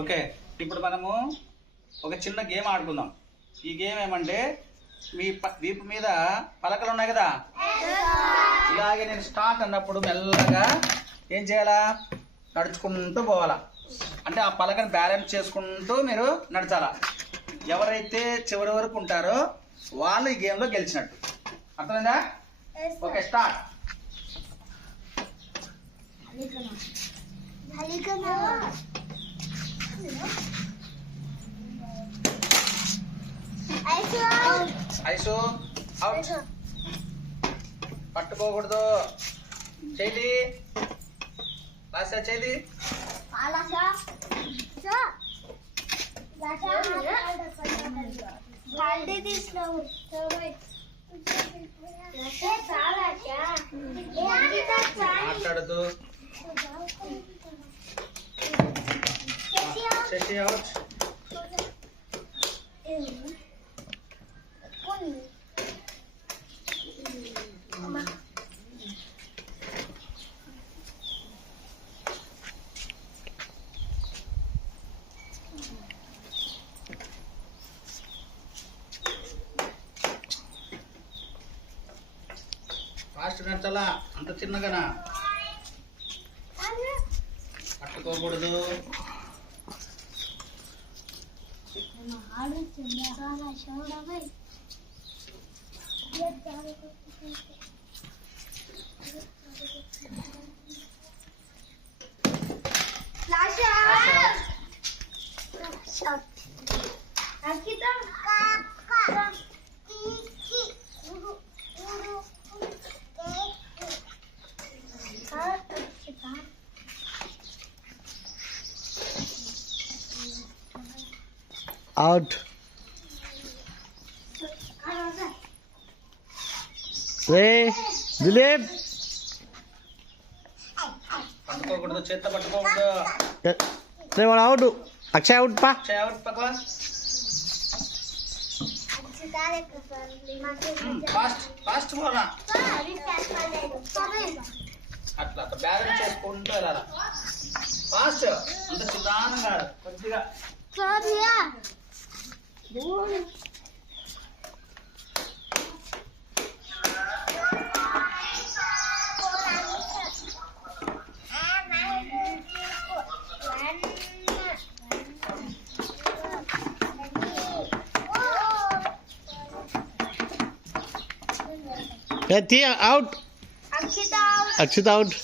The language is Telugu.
ఓకే, ఇప్పుడు మనము ఒక చిన్న గేమ్ ఆడుకుందాం. ఈ గేమ్ ఏమంటే మీ వీపు మీద పలకలు ఉన్నాయి కదా, ఇలాగే నేను స్టార్ట్ అన్నప్పుడు మెల్లగా ఏం చేయాలా, నడుచుకుంటూ పోవాలా. అంటే ఆ పలకను బ్యాలెన్స్ చేసుకుంటూ మీరు నడచాలా. ఎవరైతే చివరి వరకు ఉంటారో వాళ్ళు ఈ గేమ్లో గెలిచినట్టు. అర్థమైందా? Okay, start. Ice out. పట్టుకోకూడదు. చేతి లాసా, చేతి మాట్లాడదు. శశి అవుట్. ఫాస్ట్ నడచాలా, అంత చిన్నగానా. పట్టుకోకూడదు. అవుట్. రే దిలీప్, పట్టుకోకూడదు, చేత్తో పట్టుకోకూడదు. రే వాడు అవుట్. అక్షయ్ అవుట్ పా. అక్షయ్ అవుట్. పక్కవ ఫాస్ట్ ఫాస్ట్ పోవాలా. అట్లా బ్యాలెన్స్ చేసుకుంటూ వెళ్ళాలా. ఫాస్ట్, అంత నిదానంగా కొద్దిగా. అవుట్. అక్షిత అవుట్.